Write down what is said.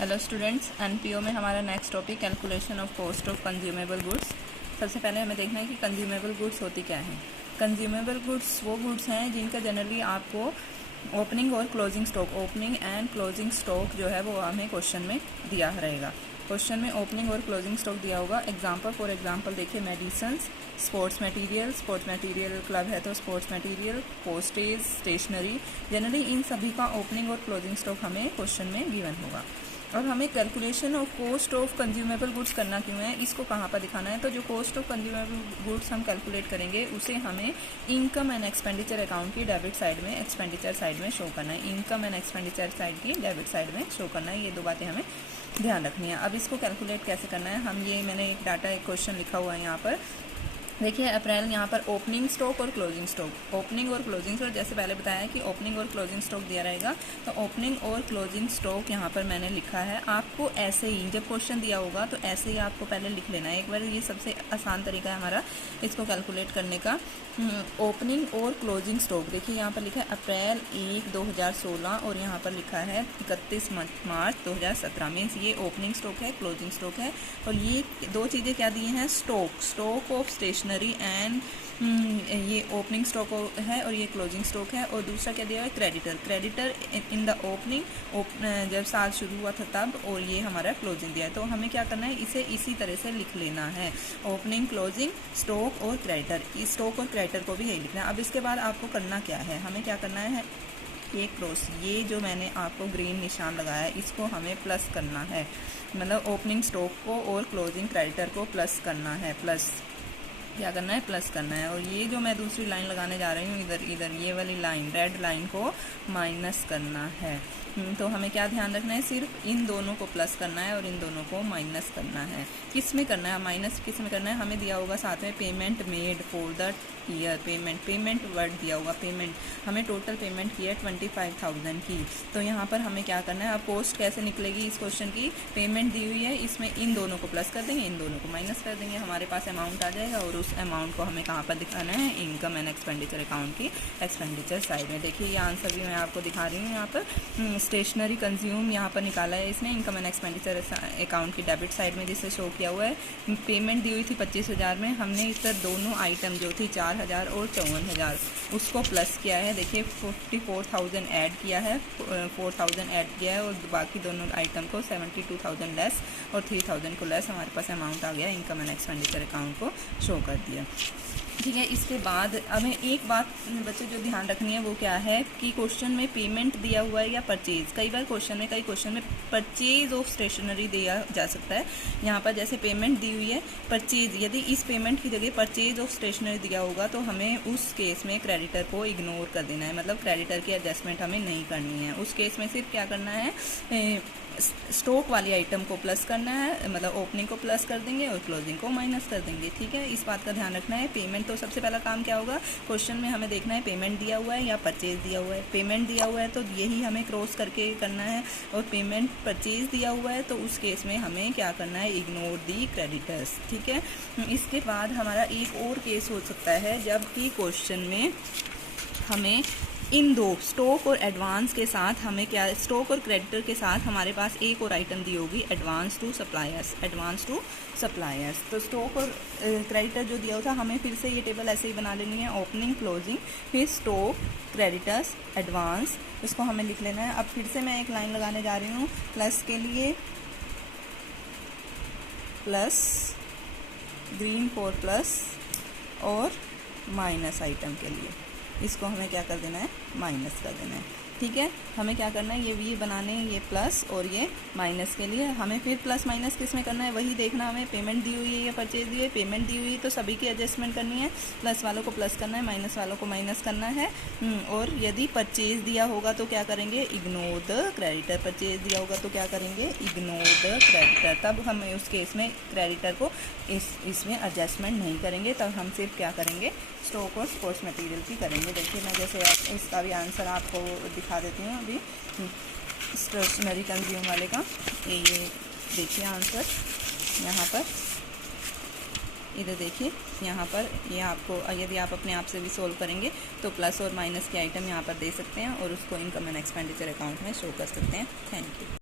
Hello students, NPO में हमारा next topic calculation of cost of consumable goods. सबसे पहले हमें देखना है कि कंज्यूमेबल गुड्स होती क्या है। कंज्यूमेबल गुड्स वो गुड्स हैं जिनका जनरली आपको ओपनिंग और closing stock, opening and closing stock जो है वो हमें क्वेश्चन में दिया रहेगा। क्वेश्चन में ओपनिंग और क्लोजिंग स्टॉक दिया होगा। एग्जाम्पल फॉर एग्जाम्पल देखिए, मेडिसिन्स, स्पोर्ट्स मटेरियल क्लब है तो sports material, postage, stationery, generally इन सभी का ओपनिंग और क्लोजिंग स्टॉक हमें क्वेश्चन में गिवन होगा। और हमें calculation of cost of consumable goods करना क्यों है, इसको कहाँ पर दिखाना है। तो जो कॉस्ट ऑफ कंज्यूमेबल गुड्स हम कैलकुलेट करेंगे उसे हमें इनकम एंड एक्सपेंडिचर अकाउंट की डेबिट साइड में, एक्सपेंडिचर साइड में शो करना है। इनकम एंड एक्सपेंडिचर साइड की डेबिट साइड में शो करना है। ये दो बातें हमें ध्यान रखनी है। अब इसको कैलकुलेट कैसे करना है, मैंने एक डाटा, एक क्वेश्चन लिखा हुआ है यहाँ पर। देखिए अप्रैल, यहाँ पर ओपनिंग स्टॉक और क्लोजिंग स्टॉक, ओपनिंग और क्लोजिंग स्टॉक जैसे पहले बताया कि ओपनिंग और क्लोजिंग स्टॉक दिया रहेगा। तो ओपनिंग और क्लोजिंग स्टॉक यहाँ पर मैंने लिखा है। आपको ऐसे ही जब क्वेश्चन दिया होगा तो ऐसे ही आपको पहले लिख लेना है एक बार। ये सबसे आसान तरीका है हमारा इसको कैलकुलेट करने का। ओपनिंग और क्लोजिंग स्टॉक देखिए यहाँ पर लिखा है अप्रैल 1, 2016 और यहाँ पर लिखा है 31 मार्च 2017। मीन्स ये ओपनिंग स्टॉक है, क्लोजिंग स्टॉक है। और ये दो चीज़ें क्या दी हैं, स्टॉक ऑफ स्टेशनरी एंड ये ओपनिंग स्टॉक है और ये क्लोजिंग स्टॉक है। और दूसरा क्या दिया है, क्रेडिटर इन द ओपनिंग, जब साल शुरू हुआ था तब, और ये हमारा क्लोजिंग दिया है। तो हमें क्या करना है, इसे इसी तरह से लिख लेना है, ओपनिंग, क्लोजिंग, स्टॉक और क्रेडिटर। इस स्टॉक और क्रेडिटर को भी यही लिखना है। अब इसके बाद आपको करना क्या है, हमें क्या करना है, ये क्रॉस, ये जो मैंने आपको ग्रीन निशान लगाया है इसको हमें प्लस करना है। मतलब ओपनिंग स्टॉक को और क्लोजिंग क्रेडिटर को प्लस करना है, प्लस क्या करना है, प्लस करना है। और ये जो मैं दूसरी लाइन लगाने जा रही हूँ, इधर ये वाली लाइन, रेड लाइन को माइनस करना है। तो हमें क्या ध्यान रखना है, सिर्फ इन दोनों को प्लस करना है और इन दोनों को माइनस करना है। किस में करना है माइनस, किस में करना है, हमें दिया होगा साथ में payment made for the year. Payment word दिया होगा, पेमेंट, हमें टोटल पेमेंट की है 25,000 की। तो यहाँ पर हमें क्या करना है, अब कॉस्ट कैसे निकलेगी इस क्वेश्चन की, पेमेंट दी हुई है, इसमें इन दोनों को प्लस कर देंगे, इन दोनों को माइनस कर देंगे, हमारे पास अमाउंट आ जाएगा। और उस अमाउंट को हमें कहाँ पर दिखाना है, इनकम एंड एक्सपेंडिचर अकाउंट की एक्सपेंडिचर साइड में। देखिए ये आंसर भी मैं आपको दिखा रही हूँ। यहाँ पर स्टेशनरी कंज्यूम यहाँ पर निकाला है इसने, इनकम एंड एक्सपेंडिचर अकाउंट की डेबिट साइड में जिसे शो किया हुआ है। पेमेंट दी हुई थी 25,000 में, हमने इस पर दोनों आइटम जो थी 4,000 और 54,000 उसको प्लस किया है। देखिए 44,000 ऐड किया है, 4,000 ऐड किया है और बाकी दोनों आइटम को 72,000 लेस और 3,000 को लेस हमारे पास अमाउंट आ गया, इनकम एंड एक्सपेंडिचर अकाउंट को शो कर दिया। ठीक है, इसके बाद हमें एक बात बच्चों जो ध्यान रखनी है वो क्या है कि क्वेश्चन में पेमेंट दिया हुआ है या परचेज। कई बार कई क्वेश्चन में परचेज ऑफ स्टेशनरी दिया जा सकता है। यहाँ पर जैसे पेमेंट दी हुई है, परचेज, यदि इस पेमेंट की जगह परचेज ऑफ स्टेशनरी दिया होगा तो हमें उस केस में क्रेडिटर को इग्नोर कर देना है। मतलब क्रेडिटर की एडजस्टमेंट हमें नहीं करनी है। उस केस में सिर्फ क्या करना है, स्टॉक वाली आइटम को प्लस करना है, मतलब ओपनिंग को प्लस कर देंगे और क्लोजिंग को माइनस कर देंगे। ठीक है, इस बात का ध्यान रखना है। पेमेंट, तो सबसे पहला काम क्या होगा, क्वेश्चन में हमें देखना है पेमेंट दिया हुआ है या परचेज दिया हुआ है। पेमेंट दिया हुआ है तो यही हमें क्रॉस करके करना है, और पेमेंट परचेज दिया हुआ है तो उस केस में हमें क्या करना है, इग्नोर दी क्रेडिटर्स। ठीक है, इसके बाद हमारा एक और केस हो सकता है जबकि क्वेश्चन में हमें इन दो स्टॉक और एडवांस के साथ हमें क्या, स्टॉक और क्रेडिटर के साथ हमारे पास एक और आइटम दी होगी, एडवांस टू सप्लायर्स। तो स्टॉक और क्रेडिटर जो दिया होता, हमें फिर से ये टेबल ऐसे ही बना लेनी है, ओपनिंग, क्लोजिंग, फिर स्टॉक, क्रेडिटर्स, एडवांस, इसको हमें लिख लेना है। अब फिर से मैं एक लाइन लगाने जा रही हूँ, प्लस के लिए प्लस, ग्रीन फॉर प्लस, और माइनस आइटम के लिए इसको हमें क्या कर देना है, माइनस कर देना है। ठीक है, हमें क्या करना है, ये बनाने हैं, ये प्लस और ये माइनस के लिए हमें फिर प्लस माइनस किस में करना है, वही देखना हमें, पेमेंट दी हुई है या परचेज दी हुई है। पेमेंट दी हुई है तो सभी की एडजस्टमेंट करनी है, प्लस वालों को प्लस करना है, माइनस वालों को माइनस करना है। और यदि परचेज दिया होगा तो क्या करेंगे, इग्नोर द क्रेडिटर। परचेज दिया होगा तो क्या करेंगे, इग्नोर द क्रेडिटर। तब हम उस केस में क्रेडिटर को इसमें एडजस्टमेंट नहीं करेंगे, तब हम सिर्फ क्या करेंगे, स्टॉक और स्पोर्ट्स मटेरियल की करेंगे। देखिए मैं जैसे इसका भी आंसर आपको दिखा देती हूँ अभी, स्टेशनरी कंज्यूम वाले का। ये देखिए आंसर यहाँ पर, इधर देखिए यहाँ पर, ये आपको यदि आप अपने आप से भी सोल्व करेंगे तो प्लस और माइनस के आइटम यहाँ पर दे सकते हैं और उसको इनकम एंड एक्सपेंडिचर अकाउंट में शो कर सकते हैं। Thank you.